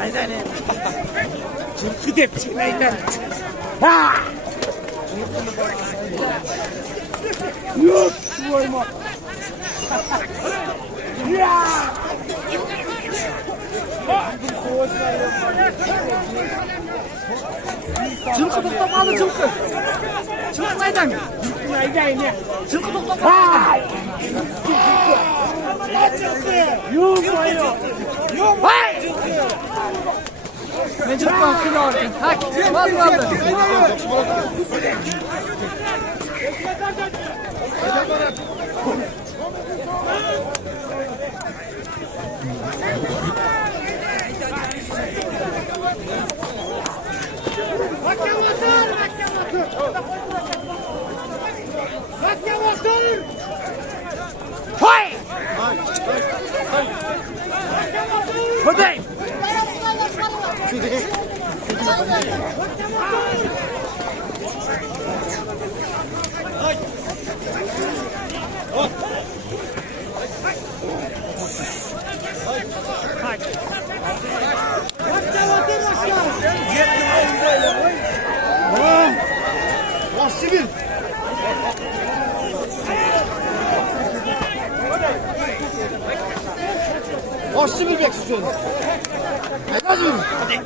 Aynen. Çünkü de çıkmayın. Ha! Yok, koyma. Ya! Çılgı toplamalı çılgı. Çılgı neyden? Neyden ne? Çılgı toplamalı. Yok yok. Yok. Hay! Ne çılgı kilo aldın? Hak. Mal aldın. Hay! Buradayım. Başlı bir beksin şöyle. Hadi mı? Hadi.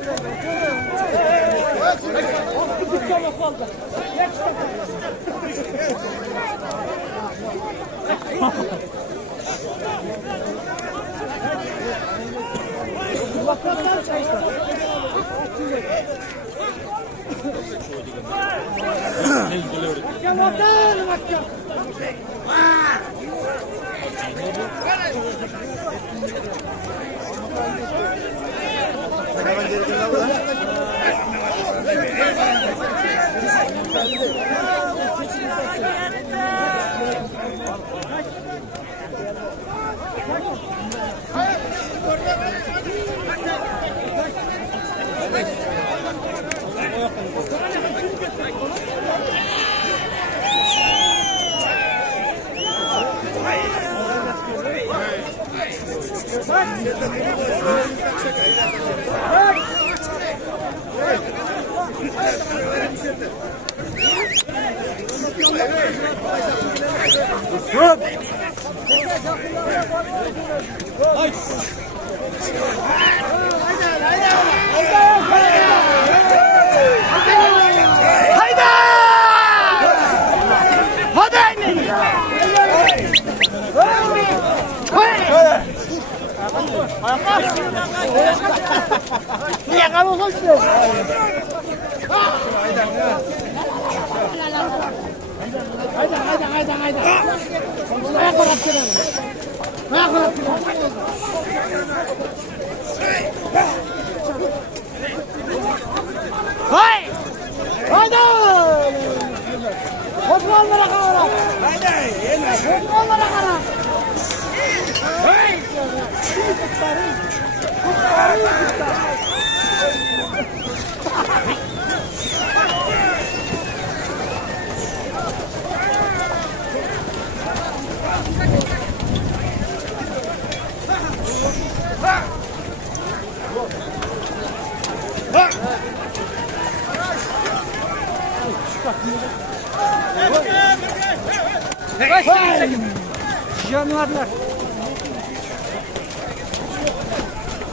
Canavarlar.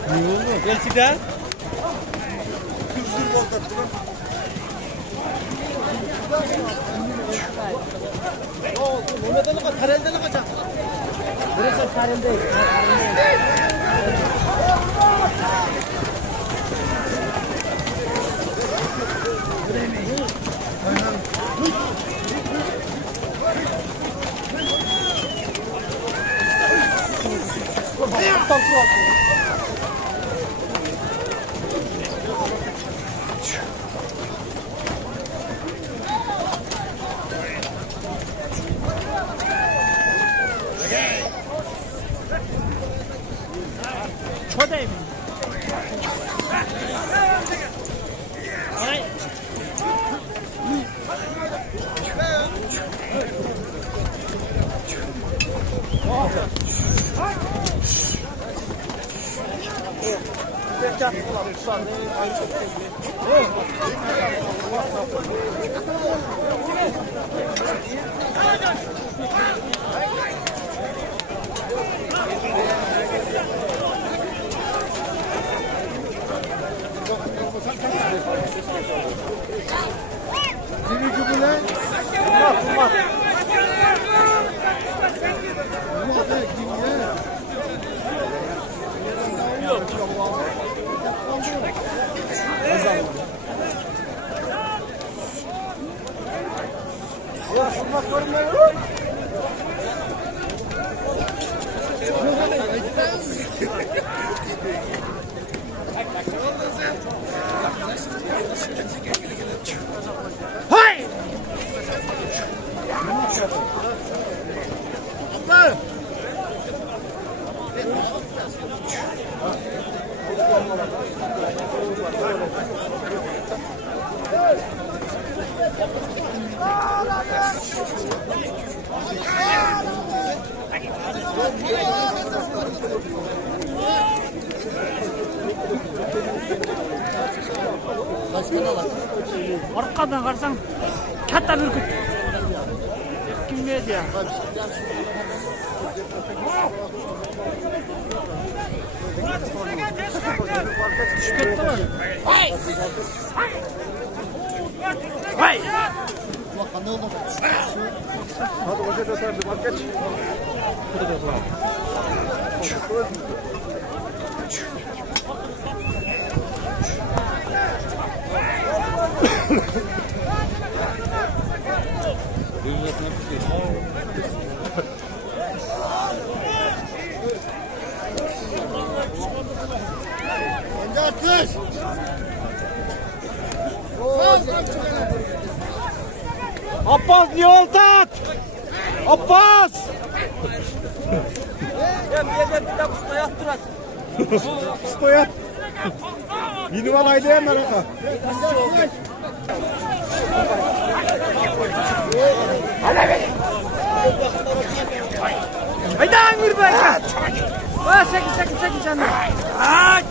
Ne oldu? Gerçekten? Kürsür bozdattılar. Ne oldu? Mehmet'e ne kadar? Tarel'de ne kadar? Burası Tarel'de. Chodem. All right. Arkadan qarsan katta бүркүт. Kim media. Hay! Hay! Hadi hoca da sardı bak geç. Abbas yol tat! Abbas! Ya bir yerde bir de stoyat durat. Stoyat! Yeni var ayda ya meraka. Haydi Amir Bey! Çekin canım. Ay!